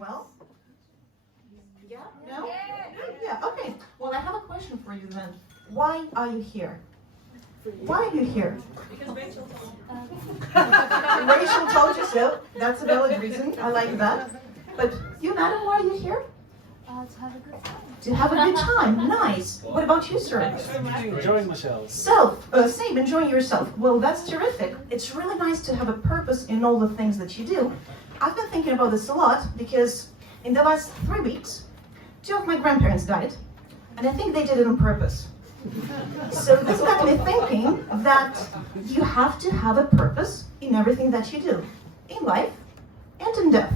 well? Yeah? No? Yeah, okay. Well, I have a question for you then. Why are you here? Why are you here? Because Rachel told me. Rachel told you so. That's a valid reason. I like that. But you, madam, why are you here? To have a good time. To have a good time. Nice. What about you, sir? Enjoying myself. Same, enjoying yourself. Well, that's terrific. It's really nice to have a purpose in all the things that you do. I've been thinking about this a lot because in the last 3 weeks, 2 of my grandparents died, and I think they did it on purpose. So this got me thinking that you have to have a purpose in everything that you do, in life and in death.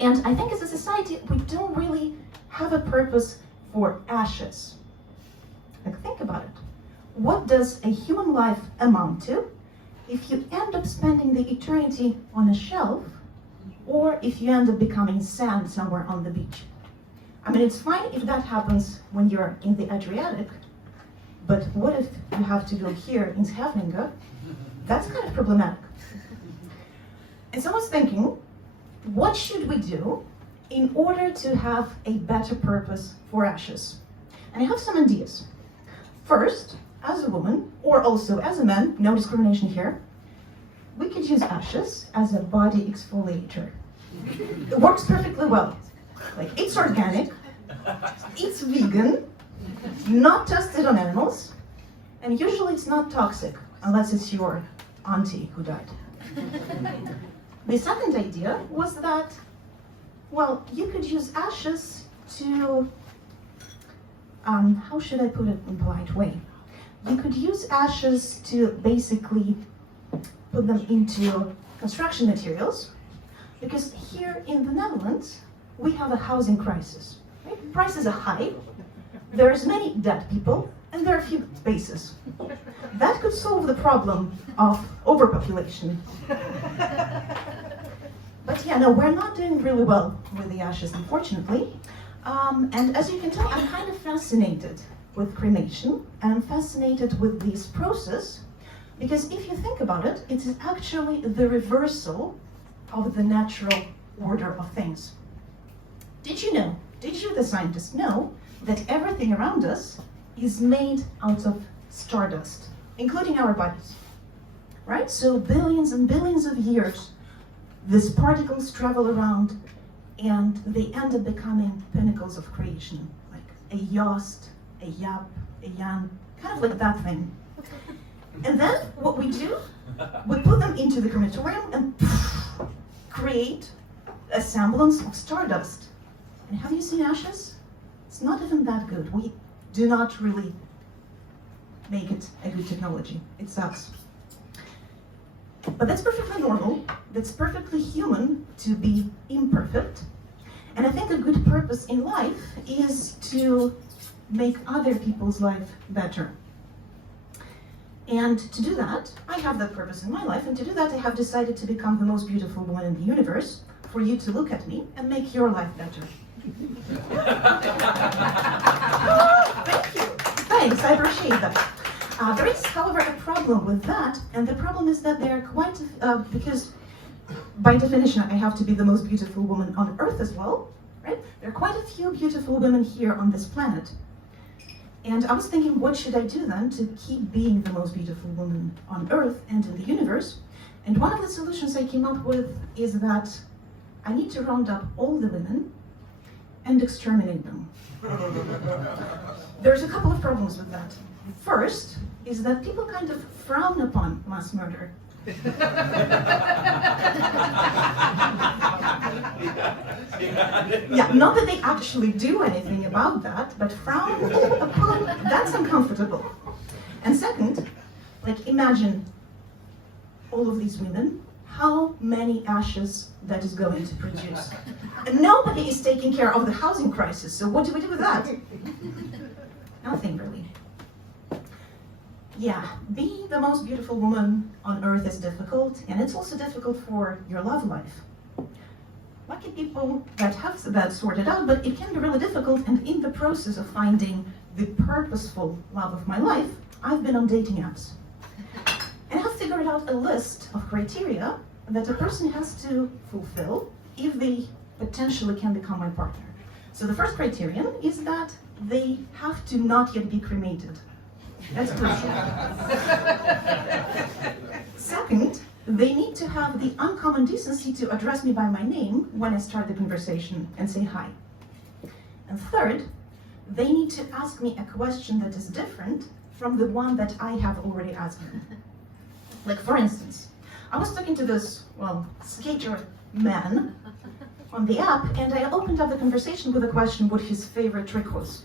And I think as a society, we don't really have a purpose for ashes. Like, think about it. What does a human life amount to if you end up spending the eternity on a shelf, or if you end up becoming sand somewhere on the beach? I mean, it's fine if that happens when you're in the Adriatic, but what if you have to go here in Scheveningen? That's kind of problematic. And so I was thinking, what should we do in order to have a better purpose for ashes? And I have some ideas. First, as a woman, or also as a man, no discrimination here, we could use ashes as a body exfoliator. It works perfectly well. Like, it's organic, it's vegan, not tested on animals, and usually it's not toxic, unless it's your auntie who died. The second idea was that, well, you could use ashes to, how should I put it in a polite way? You could use ashes to basically put them into construction materials, because here in the Netherlands, we have a housing crisis. Right? Prices are high, there's many dead people, and there are few spaces. That could solve the problem of overpopulation. But yeah, no, we're not doing really well with the ashes, unfortunately. And as you can tell, I'm kind of fascinated with cremation, and I'm fascinated with this process, because if you think about it, it is actually the reversal of the natural order of things. Did you, the scientists, know that everything around us is made out of stardust, including our bodies, right? So billions and billions of years, these particles travel around and they end up becoming pinnacles of creation, like a Yost, a Yap, a Yan, kind of like that thing. And then what we do, we put them into the crematorium and create a semblance of stardust. And have you seen ashes? It's not even that good. We do not really make it a good technology. It sucks. But that's perfectly normal. That's perfectly human to be imperfect. And I think a good purpose in life is to make other people's life better. And to do that, I have that purpose in my life, and to do that I have decided to become the most beautiful woman in the universe, for you to look at me and make your life better. Thank you. Thanks, I appreciate that. There is, however, a problem with that, and the problem is that there are quite, because by definition I have to be the most beautiful woman on Earth as well, right? There are quite a few beautiful women here on this planet. And I was thinking, what should I do then to keep being the most beautiful woman on Earth and in the universe? And one of the solutions I came up with is that I need to round up all the women and exterminate them. There's a couple of problems with that. First is that people kind of frown upon mass murder. Yeah, not that they actually do anything about that, but frown upon, that's uncomfortable. And second, like, imagine all of these women, how many ashes that is going to produce. And nobody is taking care of the housing crisis, so what do we do with that? Nothing really. Yeah, being the most beautiful woman on Earth is difficult, and it's also difficult for your love life. Lucky people that have that sorted out, but it can be really difficult, and in the process of finding the purposeful love of my life, I've been on dating apps. And I've figured out a list of criteria that a person has to fulfill if they potentially can become my partner. So the first criterion is that they have to not yet be cremated. That's crucial. Second, they need to have the uncommon decency to address me by my name when I start the conversation and say hi. And third, they need to ask me a question that is different from the one that I have already asked them. Like, for instance, I was talking to this, skater man on the app, and I opened up the conversation with a question what his favorite trick was.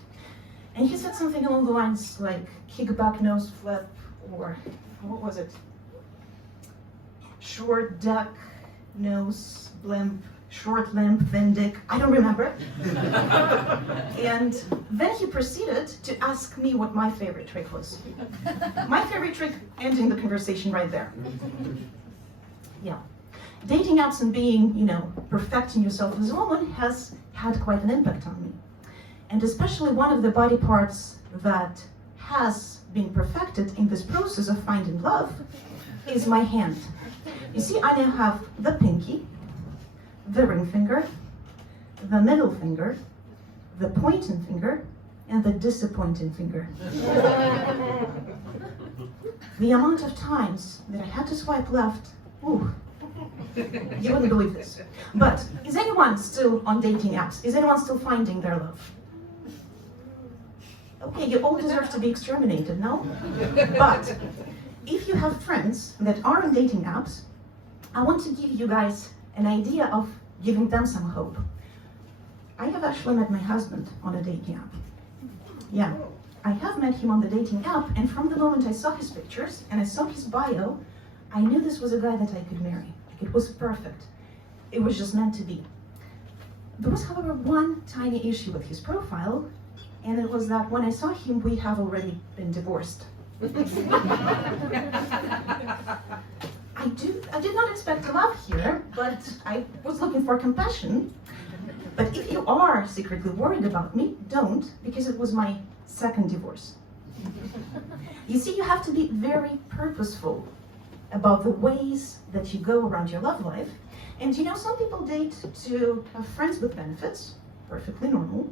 And he said something along the lines like kickback nose flip, or what was it? Short duck, nose, blimp, short limp, thin dick, I don't remember. And then he proceeded to ask me what my favorite trick was. My favorite trick ending the conversation right there. Yeah. Dating apps and being, perfecting yourself as a woman has had quite an impact on me. And especially one of the body parts that has been perfected in this process of finding love is my hand. You see, I now have the pinky, the ring finger, the middle finger, the pointing finger, and the disappointing finger. The amount of times that I had to swipe left, ooh, you wouldn't believe this. But is anyone still on dating apps? Is anyone still finding their love? Okay, you all deserve to be exterminated, no? But if you have friends that are on dating apps, I want to give you guys an idea of giving them some hope. I have actually met my husband on a dating app. Yeah, I have met him on the dating app, and from the moment I saw his pictures and I saw his bio, I knew this was a guy that I could marry. It was perfect. It was just meant to be. There was, however, one tiny issue with his profile, and it was that when I saw him, we have already been divorced. I did not expect love here, but I was looking for compassion. But if you are secretly worried about me, don't, because it was my second divorce. You see, you have to be very purposeful about the ways that you go around your love life. And some people date to have friends with benefits, perfectly normal.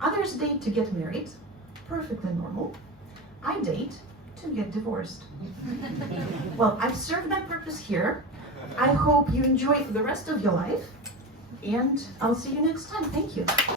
Others date to get married, perfectly normal. I date to get divorced. Well, I've served my purpose here. I hope you enjoy the rest of your life, and I'll see you next time. Thank you.